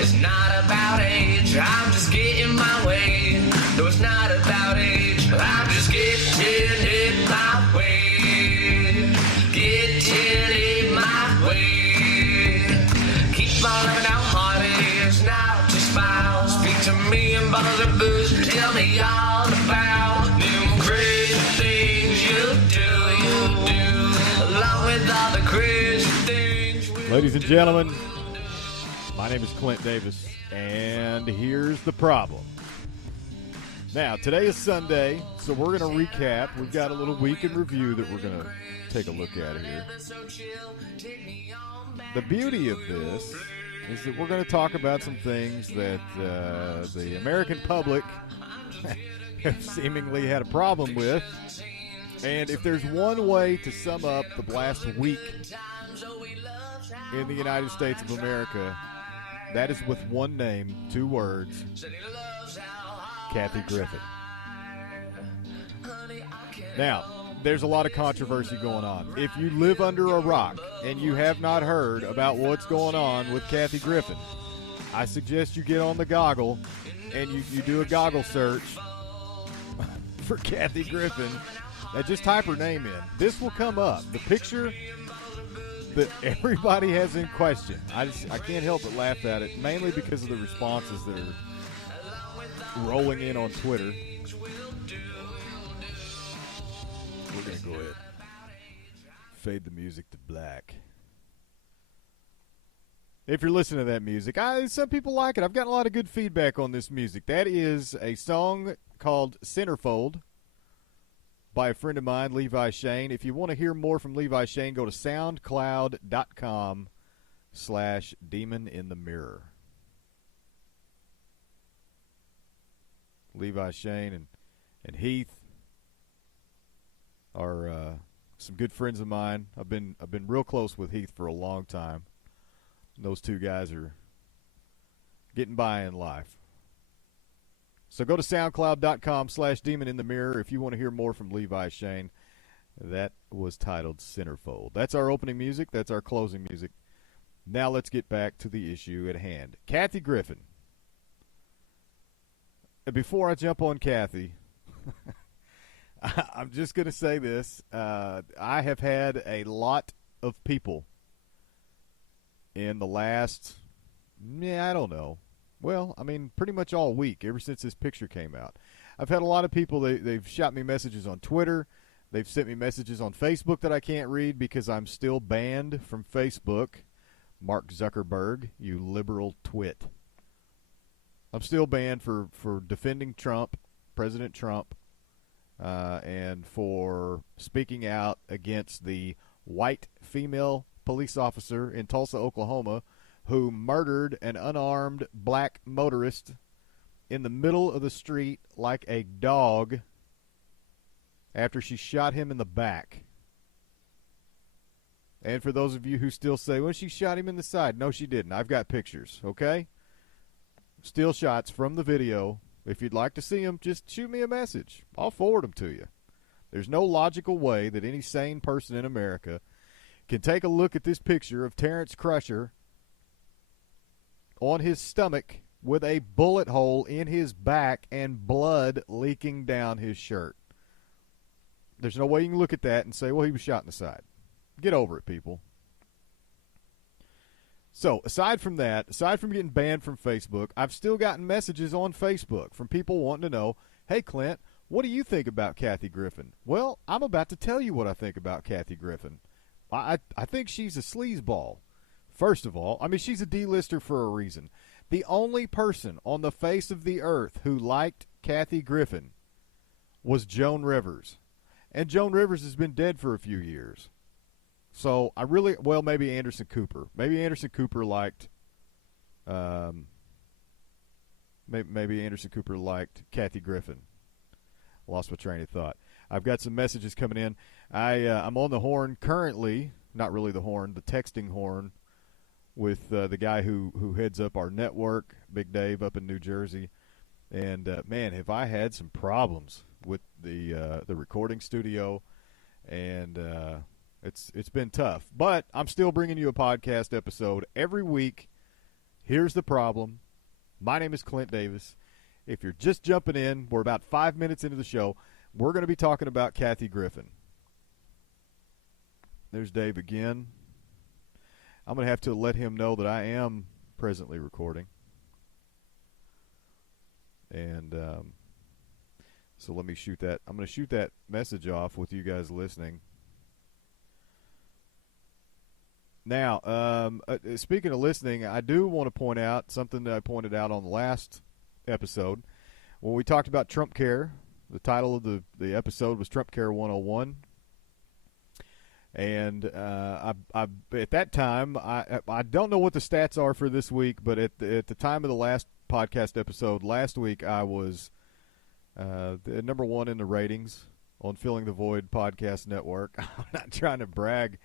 It's not about age, I'm just getting my way. No, it's not about age, I'm just getting it my way. Getting it my way. Keep on living how hard it is now to smile. Speak to me in bottles of booze. Tell me all about them crazy things you do. Along with all the crazy things. Ladies and gentlemen, my name is Clint Davis, and here's the problem. Now, today is Sunday, so we're going to recap. We've got a little week in review that we're going to take a look at here. The beauty of this is that we're going to talk about some things that the American public have seemingly had a problem with. And if there's one way to sum up the last week in the United States of America, that is with one name, 2 words, Kathy Griffin. Now, there's a lot of controversy going on. If you live under a rock and you have not heard about what's going on with Kathy Griffin, I suggest you get on the goggle and you do a goggle search for Kathy Griffin. Now, just type her name in. This will come up. The picture that everybody has in question. I can't help but laugh at it, mainly because of the responses that are rolling in on Twitter. We're going to go ahead. Fade the music to black. If you're listening to that music, some people like it. I've gotten a lot of good feedback on this music. That is a song called Centerfold by a friend of mine, Levi Shane. If you want to hear more from Levi Shane, go to soundcloud.com/demoninthemirror. Levi Shane and Heath are some good friends of mine. I've been real close with Heath for a long time. Those 2 guys are getting by in life. So go to soundcloud.com/demoninthemirror if you want to hear more from Levi Shane. That was titled Centerfold. That's our opening music. That's our closing music. Now let's get back to the issue at hand. Kathy Griffin. And before I jump on Kathy, I'm just going to say this. I have had a lot of people in the last, I don't know. Well, I mean, pretty much all week, ever since this picture came out. I've had a lot of people, they've shot me messages on Twitter. They've sent me messages on Facebook that I can't read because I'm still banned from Facebook. Mark Zuckerberg, you liberal twit. I'm still banned for defending Trump, President Trump, and for speaking out against the white female police officer in Tulsa, Oklahoma, who murdered an unarmed black motorist in the middle of the street like a dog after she shot him in the back. And for those of you who still say, well, she shot him in the side. No, she didn't. I've got pictures, okay? Still shots from the video. If you'd like to see them, just shoot me a message. I'll forward them to you. There's no logical way that any sane person in America can take a look at this picture of Terrence Crusher on his stomach with a bullet hole in his back and blood leaking down his shirt. There's no way you can look at that and say, well, he was shot in the side. Get over it, people. So, aside from that, aside from getting banned from Facebook, I've still gotten messages on Facebook from people wanting to know, hey, Clint, what do you think about Kathy Griffin? Well, I'm about to tell you what I think about Kathy Griffin. I think she's a sleazeball. First of all, I mean, she's a D-lister for a reason. The only person on the face of the earth who liked Kathy Griffin was Joan Rivers. And Joan Rivers has been dead for a few years. So maybe Anderson Cooper. Maybe Anderson Cooper liked, maybe Anderson Cooper liked Kathy Griffin. Lost my train of thought. I've got some messages coming in. I'm on the horn currently, not really the horn, the texting horn, with the guy who heads up our network, Big Dave up in New Jersey. And, man, have I had some problems with the recording studio, and it's been tough. But I'm still bringing you a podcast episode every week Here's the problem. My name is Clint Davis. If you're just jumping in, we're about 5 minutes into the show. We're going to be talking about Kathy Griffin. There's Dave again. I'm going to have to let him know that I am presently recording. And so let me shoot that. I'm going to shoot that message off with you guys listening. Now, speaking of listening, I do want to point out something that I pointed out on the last episode. When we talked about Trump Care, the title of the episode was Trump Care 101. And I at that time, I don't know what the stats are for this week, but at the time of the last podcast episode last week, I was number one in the ratings on Filling the Void podcast network. I'm not trying to brag.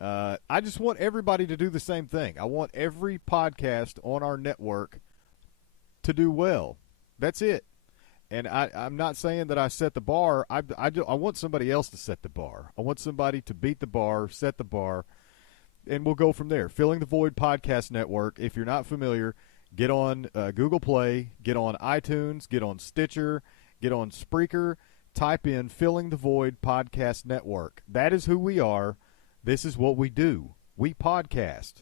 I just want everybody to do the same thing. I want every podcast on our network to do well. That's it. And I'm not saying that I set the bar. I want somebody else to set the bar. I want somebody to beat the bar, set the bar, and we'll go from there. Filling the Void Podcast Network. If you're not familiar, get on Google Play, get on iTunes, get on Stitcher, get on Spreaker, type in Filling the Void Podcast Network. That is who we are. This is what we do. We podcast.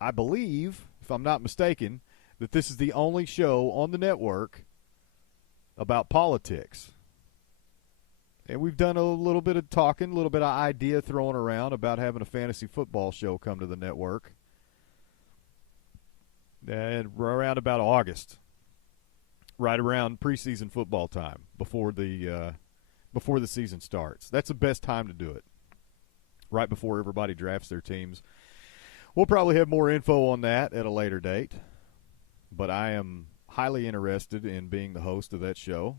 I believe, if I'm not mistaken, that this is the only show on the network about politics. And we've done a little bit of talking, a little bit of idea thrown around about having a fantasy football show come to the network. And around about August, right around preseason football time, before the season starts. That's the best time to do it, right before everybody drafts their teams. We'll probably have more info on that at a later date. But I am highly interested in being the host of that show.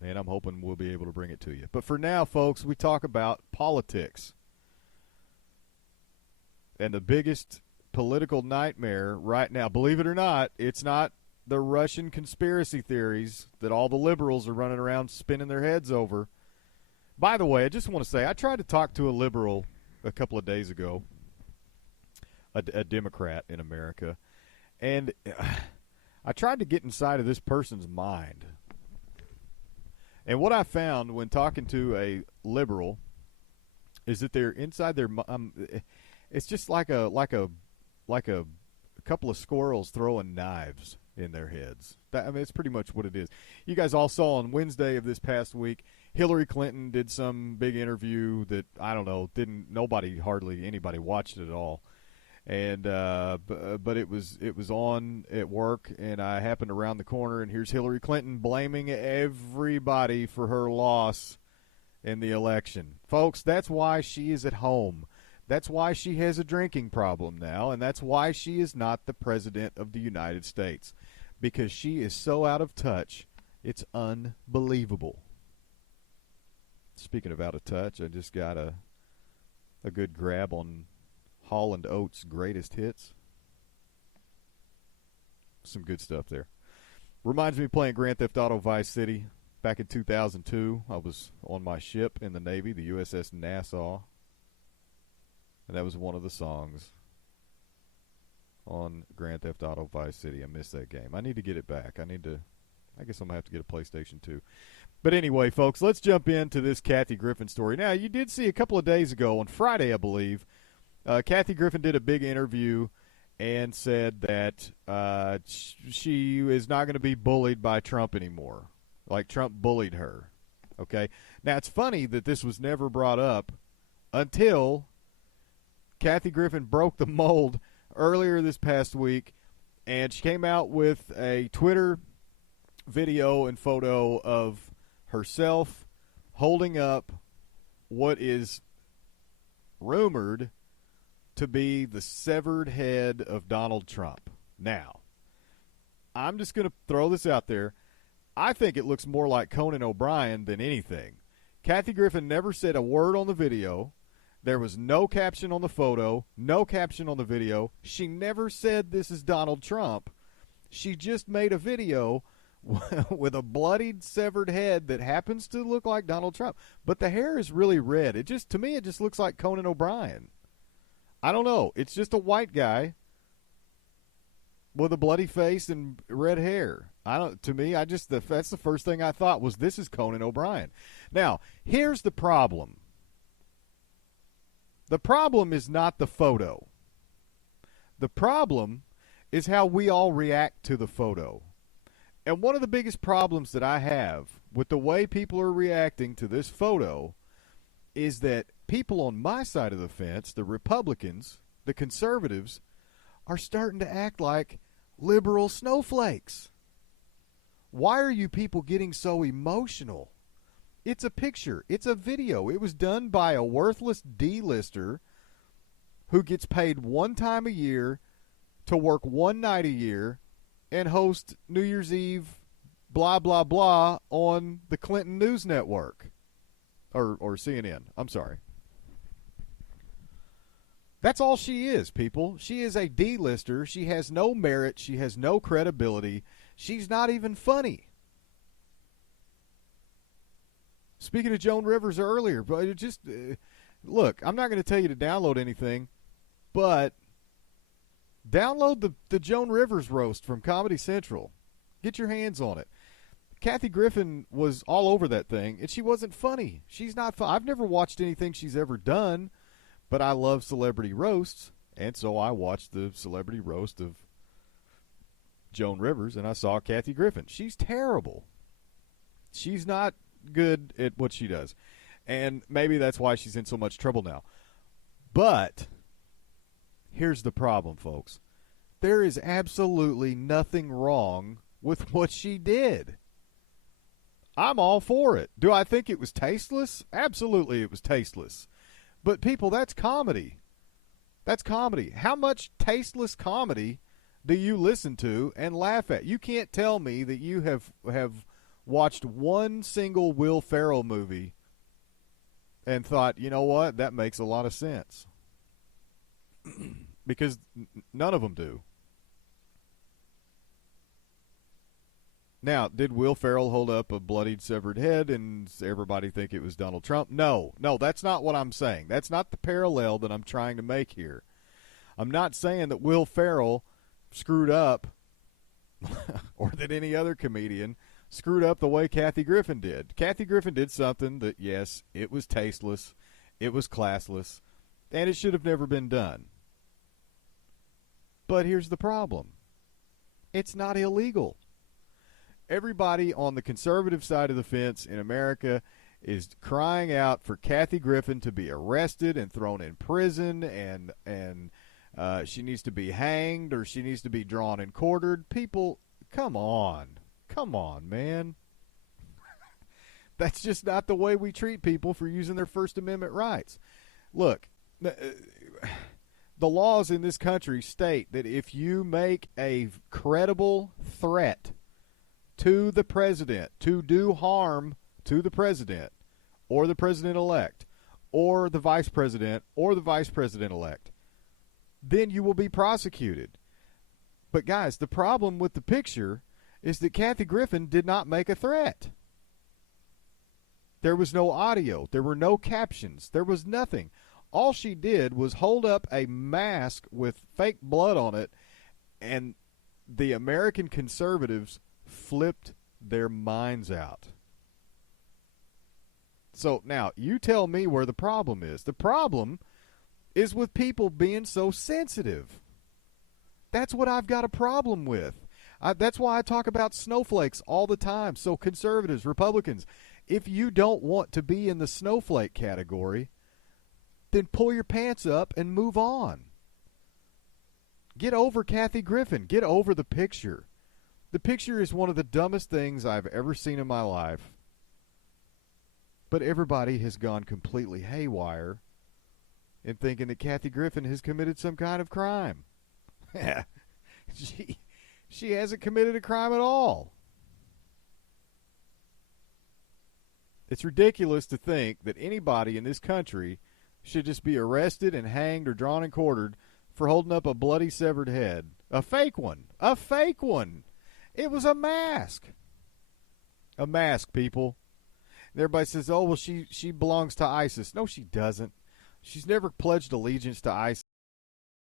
And I'm hoping we'll be able to bring it to you. But for now, folks, we talk about politics. And the biggest political nightmare right now, believe it or not, it's not the Russian conspiracy theories that all the liberals are running around spinning their heads over. By the way, I just want to say, I tried to talk to a liberal a couple of days ago. A Democrat in America, and I tried to get inside of this person's mind. And what I found when talking to a liberal is that they're inside their it's just like a couple of squirrels throwing knives in their heads. It's pretty much what it is. You guys all saw on Wednesday of this past week, Hillary Clinton did some big interview that hardly anybody watched it at all. And but it was on at work, and I happened around the corner, and here's Hillary Clinton blaming everybody for her loss in the election. Folks, that's why she is at home. That's why she has a drinking problem now, and that's why she is not the president of the United States, because she is so out of touch, it's unbelievable. Speaking of out of touch, I just got a good grab on Hall & Oates' greatest hits. Some good stuff there. Reminds me of playing Grand Theft Auto Vice City back in 2002. I was on my ship in the Navy, the USS Nassau. And that was one of the songs on Grand Theft Auto Vice City. I missed that game. I need to get it back. I guess I'm going to have to get a PlayStation 2. But anyway, folks, let's jump into this Kathy Griffin story. Now, you did see a couple of days ago, on Friday, I believe, Kathy Griffin did a big interview and said that she is not going to be bullied by Trump anymore, like Trump bullied her. Okay? Now, it's funny that this was never brought up until Kathy Griffin broke the mold earlier this past week, and she came out with a Twitter video and photo of herself holding up what is rumored to be the severed head of Donald Trump. Now, I'm just going to throw this out there. I think it looks more like Conan O'Brien than anything. Kathy Griffin never said a word on the video. There was no caption on the photo, no caption on the video. She never said this is Donald Trump. She just made a video with a bloodied, severed head that happens to look like Donald Trump. But the hair is really red. To me, it just looks like Conan O'Brien. I don't know. It's just a white guy with a bloody face and red hair. I don't. To me, that's the first thing I thought was this is Conan O'Brien. Now, here's the problem. The problem is not the photo. The problem is how we all react to the photo. And one of the biggest problems that I have with the way people are reacting to this photo is that people on my side of the fence, the Republicans, the conservatives, are starting to act like liberal snowflakes. Why are you people getting so emotional? It's a picture. It's a video. It was done by a worthless D-lister who gets paid one time a year to work one night a year and host New Year's Eve blah, blah, blah on the Clinton News Network. Or CNN. I'm sorry. That's all she is, people. She is a D-lister. She has no merit. She has no credibility. She's not even funny. Speaking of Joan Rivers earlier, but it just look, I'm not going to tell you to download anything, but download the Joan Rivers roast from Comedy Central. Get your hands on it. Kathy Griffin was all over that thing, and she wasn't funny. She's not fun. I've never watched anything she's ever done, but I love celebrity roasts, and so I watched the celebrity roast of Joan Rivers, and I saw Kathy Griffin. She's terrible. She's not good at what she does, and maybe that's why she's in so much trouble now. But here's the problem, folks. There is absolutely nothing wrong with what she did. I'm all for it. Do I think it was tasteless? Absolutely it was tasteless. But people, that's comedy. That's comedy. How much tasteless comedy do you listen to and laugh at? You can't tell me that you have watched one single Will Ferrell movie and thought, you know what, that makes a lot of sense. Because none of them do. Now, did Will Ferrell hold up a bloodied, severed head and everybody think it was Donald Trump? No, that's not what I'm saying. That's not the parallel that I'm trying to make here. I'm not saying that Will Ferrell screwed up or that any other comedian screwed up the way Kathy Griffin did. Kathy Griffin did something that, yes, it was tasteless, it was classless, and it should have never been done. But here's the problem. It's not illegal. Everybody on the conservative side of the fence in America is crying out for Kathy Griffin to be arrested and thrown in prison, and she needs to be hanged or she needs to be drawn and quartered. People, come on, man. That's just not the way we treat people for using their First Amendment rights. Look, the laws in this country state that if you make a credible threat to the president to do harm to the president or the president-elect or the vice president or the vice president-elect, then you will be prosecuted. But guys, the problem with the picture is that Kathy Griffin did not make a threat. There was no audio. There were no captions. There was nothing. All she did was hold up a mask with fake blood on it, and the American conservatives flipped their minds out. So now, you tell me where the problem is. The problem is with people being so sensitive. That's what I've got a problem with. That's why I talk about snowflakes all the time. So conservatives, Republicans, if you don't want to be in the snowflake category, then pull your pants up and move on. Get over Kathy Griffin. Get over the picture. The picture is one of the dumbest things I've ever seen in my life. But everybody has gone completely haywire in thinking that Kathy Griffin has committed some kind of crime. She hasn't committed a crime at all. It's ridiculous to think that anybody in this country should just be arrested and hanged or drawn and quartered for holding up a bloody severed head. A fake one. A fake one. It was a mask. A mask, people. And everybody says, oh, well, she belongs to ISIS. No, she doesn't. She's never pledged allegiance to ISIS.